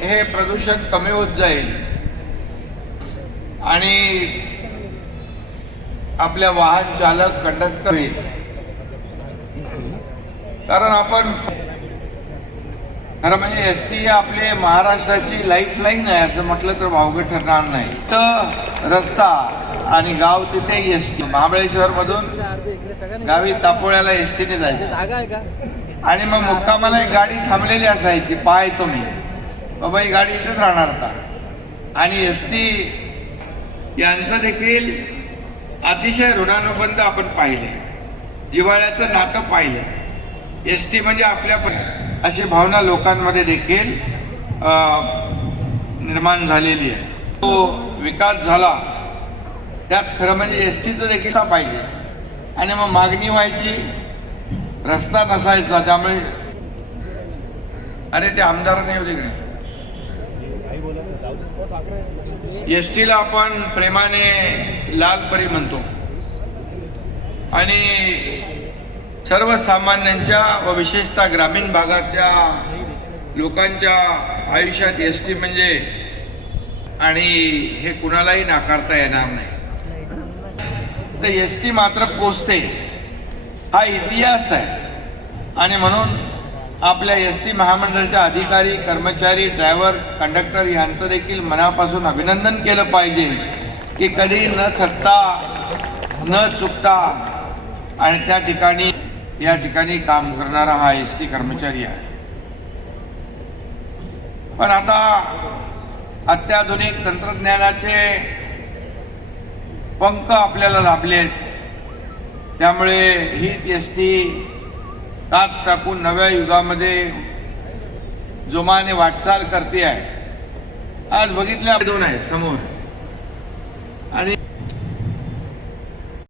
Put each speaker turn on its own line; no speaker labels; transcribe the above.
हे प्रदूषण कमी होत जाईल. आणि आपल्या वाहन चालक कंडक्टर होईल. कारण आपण खरं म्हणजे एस टी ही आपली महाराष्ट्राची लाईफ लाईन आहे असं म्हटलं तर वावगं ठरणार नाही. तर रस्ता आणि गाव तिथे एस टी महाबळेश्वर मधून गावी तापोळ्याला एस टीने जायचं.
का
आणि मग मुक्कामाला एक गाडी थांबलेली असायची पाहायचो मी. बाबा ही गाडी इथेच राहणार आता. आणि एस टी यांचं देखील अतिशय ऋणानुबंध आपण पाहिले. जिव्हाळ्याचं नातं पाहिलं. एस टी म्हणजे आपल्या अशी भावना लोकांमध्ये देखील निर्माण झालेली आहे. तो विकास झाला. त्यात खरं म्हणजे एस टीचं देखील पाहिजे. आणि मग मागणी व्हायची रस्ता नसायचा त्यामुळे अरे ते आमदारांनी येऊ एस टीला आपण प्रेमाने लालपरी म्हणतो. आणि सर्वसामान्यांच्या व विशेषतः ग्रामीण भागाच्या लोकांच्या आयुष्यात एस टी म्हणजे आणि हे कुणालाही नाकारता येणार नाही. तर एस टी मात्र पोचते. हा इतिहास आहे. आणि म्हणून आपल्या एस टी महामंडळाच्या अधिकारी कर्मचारी ड्रायव्हर कंडक्टर यांचं देखील मनापासून अभिनंदन केलं पाहिजे की कधी न थकता न चुकता आणि त्या ठिकाणी या ठिकाणी काम करणारा हा एस टी कर्मचारी आहे. पण आता अत्याधुनिक तंत्रज्ञानाचे पंख आपल्याला लाभले आहेत त्यामुळे ही एस टी ताक टाकून नव्या युगामध्ये जोमाने वाटचाल करते आहे. आज बघितल्या दोन आहे समोर. आणि